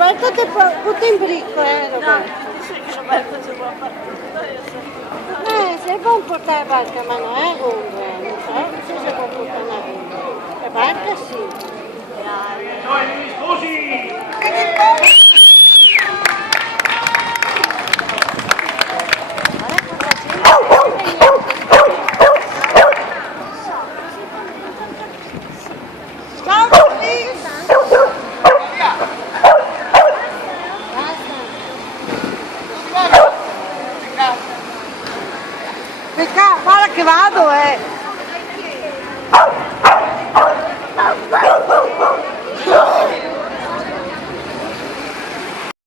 Roberto ti butta in bricco, Roberto. Tu sai che Roberto ci può fare tutto, Se può portare la barca, ma non è lunga, non so se può portare una barca. La barca sì. Guarda che vado,